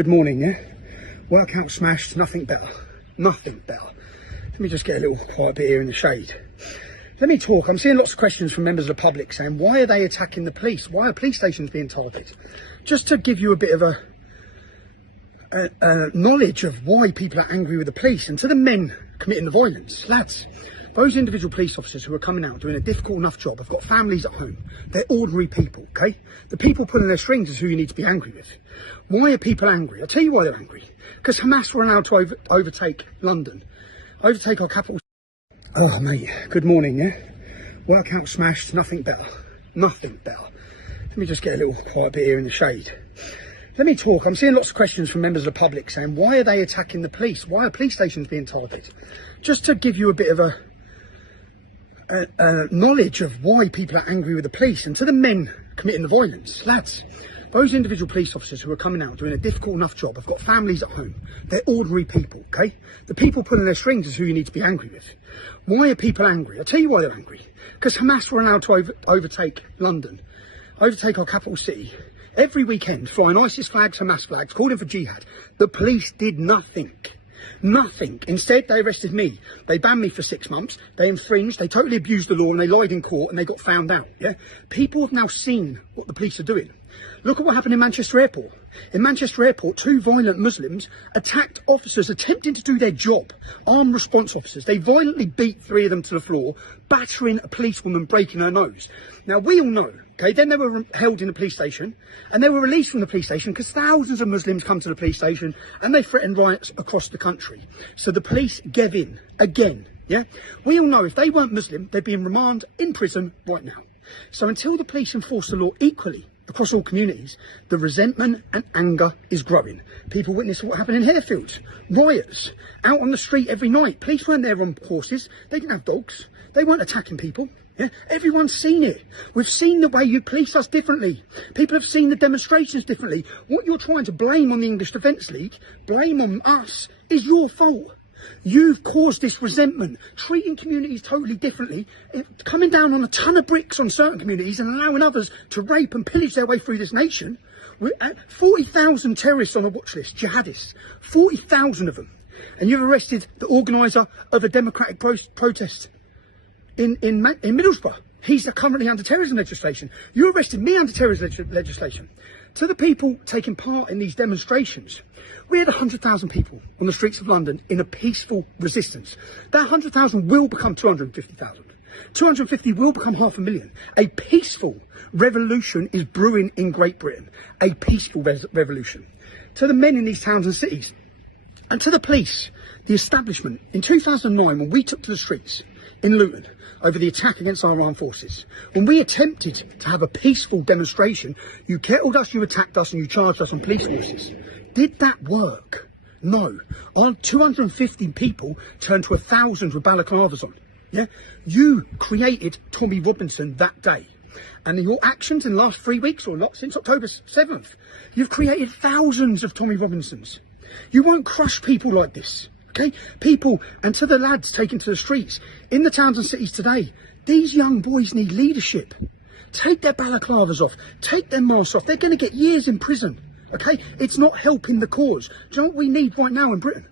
Good morning, yeah? Workout smashed, nothing better. Nothing better. Let me just get a little quiet bit here in the shade. Let me talk. I'm seeing lots of questions from members of the public saying, why are they attacking the police? Why are police stations being targeted? Just to give you a bit of a knowledge of why people are angry with the police, and to the men committing the violence, lads, those individual police officers who are coming out doing a difficult enough job have got families at home. They're ordinary people, okay? The people pulling their strings is who you need to be angry with. Why are people angry? I'll tell you why they're angry. Because Hamas were allowed to overtake London, overtake our capital. Oh, mate, good morning, yeah? Workout smashed, nothing better. Nothing better. Let me just get a little quiet bit here in the shade. Let me talk. I'm seeing lots of questions from members of the public saying, why are they attacking the police? Why are police stations being targeted? Just to give you a bit of a knowledge of why people are angry with the police, and to the men committing the violence, lads, those individual police officers who are coming out doing a difficult enough job have got families at home. They're ordinary people, okay? The people pulling their strings is who you need to be angry with. Why are people angry? I'll tell you why they're angry. Because Hamas were allowed to overtake London, overtake our capital city, every weekend, flying ISIS flags, Hamas flags, calling for jihad. The police did nothing. Nothing. Instead, they arrested me. They banned me for 6 months. They infringed. They totally abused the law, and they lied in court, and they got found out. Yeah. People have now seen what the police are doing. Look at what happened in Manchester Airport. In Manchester Airport, 2 violent Muslims attacked officers attempting to do their job. Armed response officers. They violently beat 3 of them to the floor, battering a policewoman, breaking her nose. Now, we all know, okay, then they were held in the police station, and they were released from the police station because thousands of Muslims come to the police station and they threatened riots across the country. So the police gave in again. Yeah, we all know if they weren't Muslim, they'd be in remand in prison right now. So until the police enforce the law equally across all communities, the resentment and anger is growing. People witness what happened in Harefields, riots, out on the street every night. Police weren't there on horses, they didn't have dogs, they weren't attacking people. Yeah? Everyone's seen it. We've seen the way you police us differently. People have seen the demonstrations differently. What you're trying to blame on the English Defence League, blame on us, is your fault. You've caused this resentment, treating communities totally differently, coming down on a ton of bricks on certain communities and allowing others to rape and pillage their way through this nation. We're at 40,000 terrorists on a watch list, jihadists, 40,000 of them. And you've arrested the organiser of a democratic protest in Middlesbrough. He's currently under terrorism legislation. You arrested me under terrorism legislation. To the people taking part in these demonstrations, we had 100,000 people on the streets of London in a peaceful resistance. That 100,000 will become 250,000. 250 will become 500,000. A peaceful revolution is brewing in Great Britain. A peaceful revolution. To the men in these towns and cities, and to the police, the establishment, in 2009, when we took to the streets in Luton over the attack against our armed forces, when we attempted to have a peaceful demonstration, you kettled us, you attacked us, and you charged us on police forces. Did that work? No. Our 250 people turned to 1,000 with balaclavas on. Yeah, you created Tommy Robinson that day, and in your actions in the last 3 weeks, or not since October 7th, you've created thousands of Tommy Robinsons. You won't crush people like this. Okay, people, and to the lads taken to the streets in the towns and cities today, these young boys need leadership. Take their balaclavas off, take their masks off. They're going to get years in prison. Okay, it's not helping the cause. Do you know what we need right now in Britain?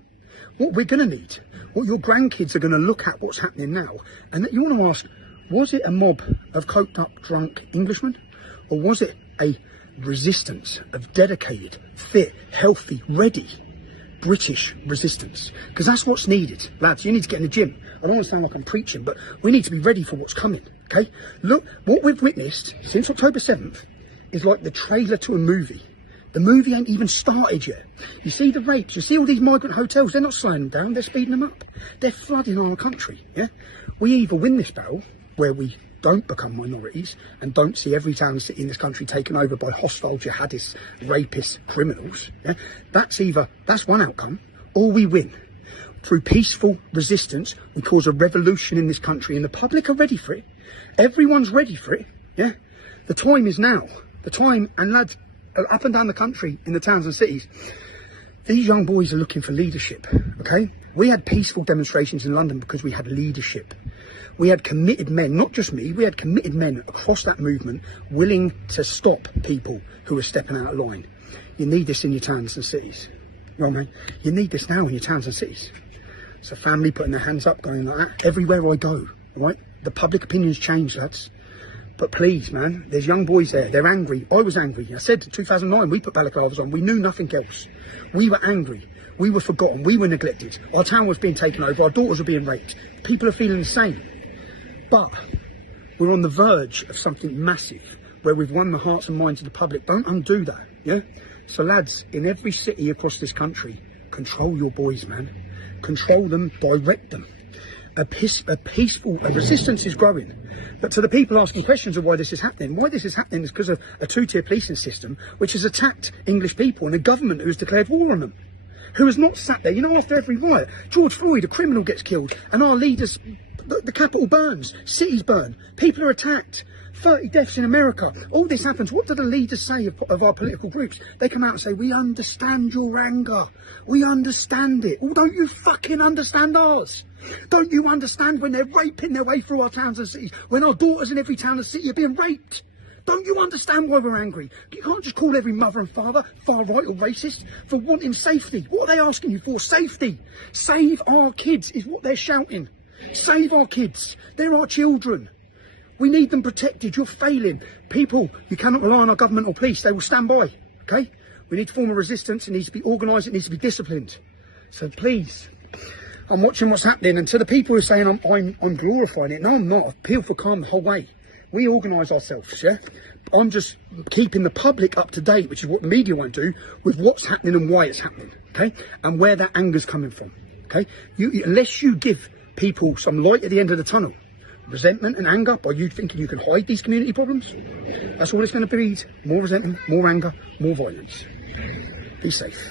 What we're going to need, what your grandkids are going to look at what's happening now, and that you want to ask, was it a mob of coked up, drunk Englishmen, or was it a resistance of dedicated, fit, healthy, ready British resistance? Because that's what's needed. Lads, you need to get in the gym. I don't want to sound like I'm preaching, but we need to be ready for what's coming, okay? Look, what we've witnessed since October 7th is like the trailer to a movie. The movie ain't even started yet. You see the rapes, you see all these migrant hotels, they're not slowing them down, they're speeding them up. They're flooding our country, yeah? We either win this battle, where we don't become minorities and don't see every town and city in this country taken over by hostile jihadists, rapists, criminals. Yeah? That's one outcome, or we win. Through peaceful resistance, we cause a revolution in this country, and the public are ready for it. Everyone's ready for it. Yeah, the time is now. The time, and lads, up and down the country in the towns and cities, these young boys are looking for leadership. Okay, we had peaceful demonstrations in London because we had leadership. We had committed men, not just me, we had committed men across that movement willing to stop people who were stepping out of line. You need this in your towns and cities. Well, man, you need this now in your towns and cities. So family putting their hands up, going like that. Everywhere I go, right? The public opinion's changed, lads. But please, man, there's young boys there. They're angry. I was angry. I said in 2009, we put balaclavas on. We knew nothing else. We were angry. We were forgotten. We were neglected. Our town was being taken over. Our daughters were being raped. People are feeling the same. But we're on the verge of something massive where we've won the hearts and minds of the public. Don't undo that, yeah? So, lads, in every city across this country, control your boys, man. Control them, direct them. A peaceful resistance is growing. But to the people asking questions of why this is happening is because of a two-tier policing system which has attacked English people and a government who has declared war on them, who has not sat there. You know, after every riot, George Floyd, a criminal, gets killed, and our leaders, the capital burns, cities burn, people are attacked, 30 deaths in America. All this happens. What do the leaders say of our political groups? They come out and say, we understand your anger. We understand it. Well, don't you fucking understand ours? Don't you understand when they're raping their way through our towns and cities? When our daughters in every town and city are being raped? Don't you understand why we're angry? You can't just call every mother and father far right or racist for wanting safety. What are they asking you for? Safety. Save our kids is what they're shouting. Save our kids. They're our children. We need them protected. You're failing. People, you cannot rely on our government or police. They will stand by. Okay? We need to form a resistance. It needs to be organised. It needs to be disciplined. So please, I'm watching what's happening. And to the people who are saying I'm glorifying it, no, I'm not. I've appealed for calm the whole way. We organise ourselves, yeah? I'm just keeping the public up to date, which is what the media won't do, with what's happening and why it's happening, okay? And where that anger's coming from, okay? Unless you give people some light at the end of the tunnel, resentment and anger by you thinking you can hide these community problems, that's all it's going to breed. More resentment, more anger, more violence. Be safe.